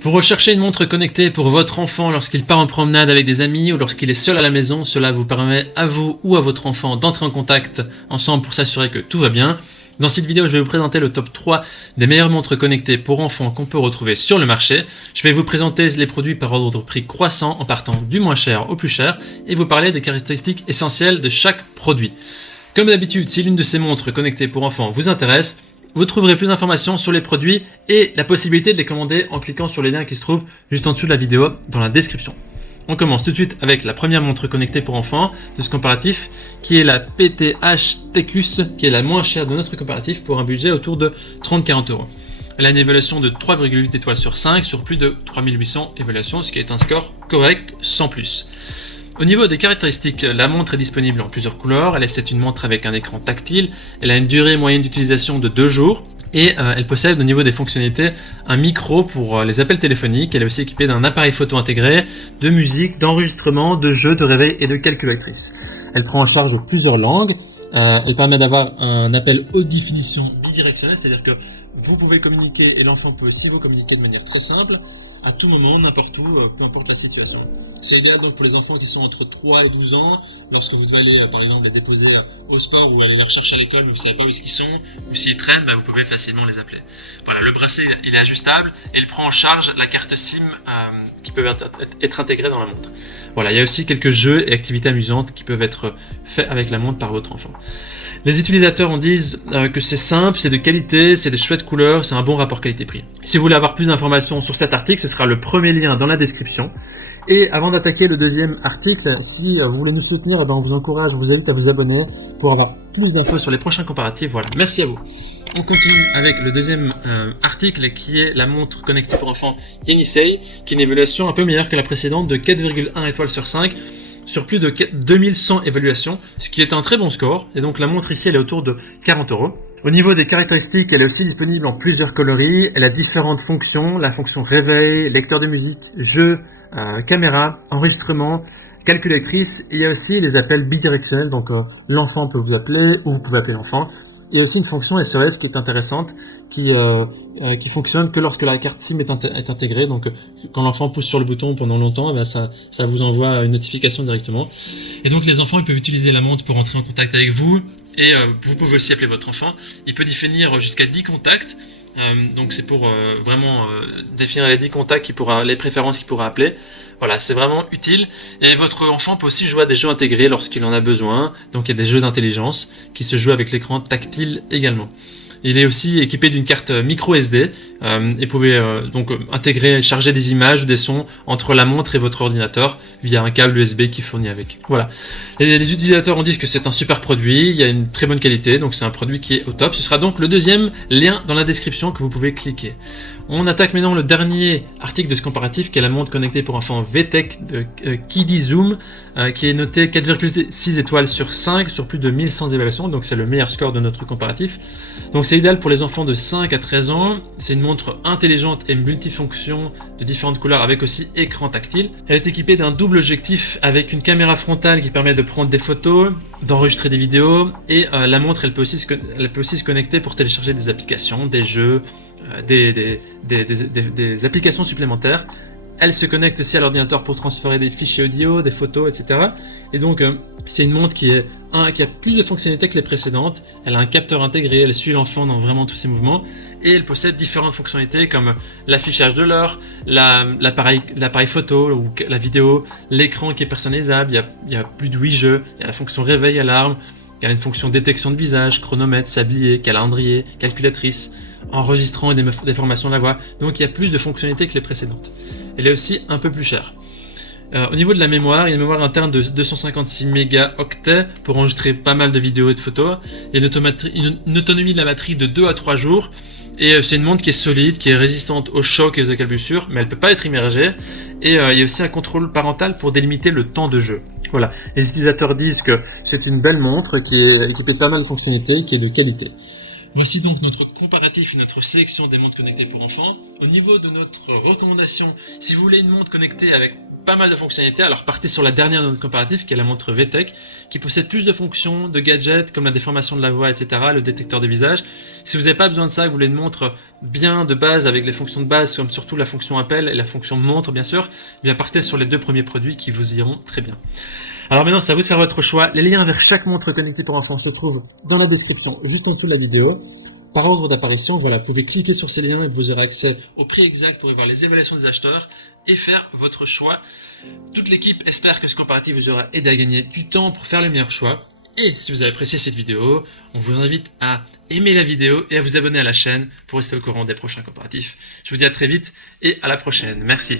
Vous recherchez une montre connectée pour votre enfant lorsqu'il part en promenade avec des amis ou lorsqu'il est seul à la maison. Cela vous permet à vous ou à votre enfant d'entrer en contact ensemble pour s'assurer que tout va bien. Dans cette vidéo, je vais vous présenter le top 3 des meilleures montres connectées pour enfants qu'on peut retrouver sur le marché. Je vais vous présenter les produits par ordre de prix croissant en partant du moins cher au plus cher et vous parler des caractéristiques essentielles de chaque produit. Comme d'habitude, si l'une de ces montres connectées pour enfants vous intéresse, vous trouverez plus d'informations sur les produits et la possibilité de les commander en cliquant sur les liens qui se trouvent juste en dessous de la vidéo dans la description. On commence tout de suite avec la première montre connectée pour enfants de ce comparatif qui est la PTH Tecus, qui est la moins chère de notre comparatif pour un budget autour de 30-40 €. Elle a une évaluation de 3,8 étoiles sur 5 sur plus de 3800 évaluations, ce qui est un score correct sans plus. Au niveau des caractéristiques, la montre est disponible en plusieurs couleurs. C'est une montre avec un écran tactile. Elle a une durée moyenne d'utilisation de 2 jours. Et elle possède au niveau des fonctionnalités un micro pour les appels téléphoniques. Elle est aussi équipée d'un appareil photo intégré, de musique, d'enregistrement, de jeux, de réveil et de calculatrice. Elle prend en charge plusieurs langues. Elle permet d'avoir un appel haute définition bidirectionnel, c'est-à-dire que vous pouvez communiquer et l'enfant peut aussi vous communiquer de manière très simple, à tout moment, n'importe où, peu importe la situation. C'est idéal donc pour les enfants qui sont entre 3 et 12 ans, lorsque vous devez aller par exemple les déposer au sport ou aller les rechercher à l'école mais vous ne savez pas où ils sont, ou s'ils traînent, vous pouvez facilement les appeler. Voilà, le bracelet il est ajustable et il prend en charge la carte SIM qui peut être intégrée dans la montre. Voilà, il y a aussi quelques jeux et activités amusantes qui peuvent être faits avec la montre par votre enfant. Les utilisateurs en disent que c'est simple, c'est de qualité, c'est des chouettes couleurs, c'est un bon rapport qualité-prix. Si vous voulez avoir plus d'informations sur cet article, ce sera le premier lien dans la description. Et avant d'attaquer le deuxième article, si vous voulez nous soutenir, on vous encourage, on vous invite à vous abonner pour avoir plus d'infos sur les prochains comparatifs. Voilà, merci à vous. On continue avec le deuxième article qui est la montre connectée pour enfants Yenisei, qui est une évaluation un peu meilleure que la précédente de 4,1 étoiles sur 5. Sur plus de 2100 évaluations, ce qui est un très bon score, et donc la montre ici elle est autour de 40 €. Au niveau des caractéristiques, elle est aussi disponible en plusieurs coloris, elle a différentes fonctions, la fonction réveil, lecteur de musique, jeu, caméra, enregistrement, calculatrice, et il y a aussi les appels bidirectionnels, donc l'enfant peut vous appeler, ou vous pouvez appeler l'enfant. Il y a aussi une fonction SOS qui est intéressante, qui fonctionne que lorsque la carte SIM est intégrée. Donc, quand l'enfant pousse sur le bouton pendant longtemps, ça vous envoie une notification directement. Et donc, les enfants ils peuvent utiliser la montre pour entrer en contact avec vous. Et vous pouvez aussi appeler votre enfant. Il peut définir jusqu'à 10 contacts. Donc c'est pour vraiment définir les 10 contacts, les préférences qu'il pourra appeler. Voilà, c'est vraiment utile. Et votre enfant peut aussi jouer à des jeux intégrés lorsqu'il en a besoin. Donc il y a des jeux d'intelligence qui se jouent avec l'écran tactile également. Il est aussi équipé d'une carte micro SD et vous pouvez donc intégrer, charger des images ou des sons entre la montre et votre ordinateur via un câble USB qui est fourni avec. Voilà. Et les utilisateurs en disent que c'est un super produit, il y a une très bonne qualité, donc c'est un produit qui est au top. Ce sera donc le deuxième lien dans la description que vous pouvez cliquer. On attaque maintenant le dernier article de ce comparatif qui est la montre connectée pour enfants VTech de Kidizoom qui est notée 4,6 étoiles sur 5 sur plus de 1100 évaluations, donc c'est le meilleur score de notre comparatif. Donc c'est idéal pour les enfants de 5 à 13 ans, c'est une montre intelligente et multifonction de différentes couleurs avec aussi écran tactile. Elle est équipée d'un double objectif avec une caméra frontale qui permet de prendre des photos, d'enregistrer des vidéos et la montre elle peut aussi se connecter pour télécharger des applications, des jeux, des applications supplémentaires. Elle se connecte aussi à l'ordinateur pour transférer des fichiers audio, des photos, etc. Et donc, c'est une montre qui a plus de fonctionnalités que les précédentes. Elle a un capteur intégré, elle suit l'enfant dans vraiment tous ses mouvements. Et elle possède différentes fonctionnalités comme l'affichage de l'heure, l'appareil photo ou la vidéo, l'écran qui est personnalisable. Il y a plus de 8 jeux. Il y a la fonction réveil, alarme. Il y a une fonction détection de visage, chronomètre, sablier, calendrier, calculatrice, enregistrant et des formations de la voix. Donc, il y a plus de fonctionnalités que les précédentes. Elle est aussi un peu plus chère. Au niveau de la mémoire, il y a une mémoire interne de 256 mégaoctets pour enregistrer pas mal de vidéos et de photos. Il y a une autonomie de la batterie de 2 à 3 jours. Et c'est une montre qui est solide, qui est résistante aux chocs et aux éclaboussures, mais elle ne peut pas être immergée. Et il y a aussi un contrôle parental pour délimiter le temps de jeu. Voilà. Les utilisateurs disent que c'est une belle montre qui est équipée de pas mal de fonctionnalités, qui est de qualité. Voici donc notre comparatif et notre sélection des montres connectées pour enfants. Au niveau de notre recommandation, si vous voulez une montre connectée avec pas mal de fonctionnalités. Alors partez sur la dernière de notre comparatif qui est la montre VTech, qui possède plus de fonctions, de gadgets comme la déformation de la voix, etc., le détecteur de visage. Si vous n'avez pas besoin de ça, que vous voulez une montre bien de base avec les fonctions de base, comme surtout la fonction appel et la fonction montre bien sûr, eh bien partez sur les deux premiers produits qui vous iront très bien. Alors maintenant, c'est à vous de faire votre choix. Les liens vers chaque montre connectée pour enfants se trouvent dans la description, juste en dessous de la vidéo. Par ordre d'apparition, voilà, vous pouvez cliquer sur ces liens et vous aurez accès au prix exact pour voir les évaluations des acheteurs et faire votre choix. Toute l'équipe espère que ce comparatif vous aura aidé à gagner du temps pour faire le meilleur choix. Et si vous avez apprécié cette vidéo, on vous invite à aimer la vidéo et à vous abonner à la chaîne pour rester au courant des prochains comparatifs. Je vous dis à très vite et à la prochaine. Merci.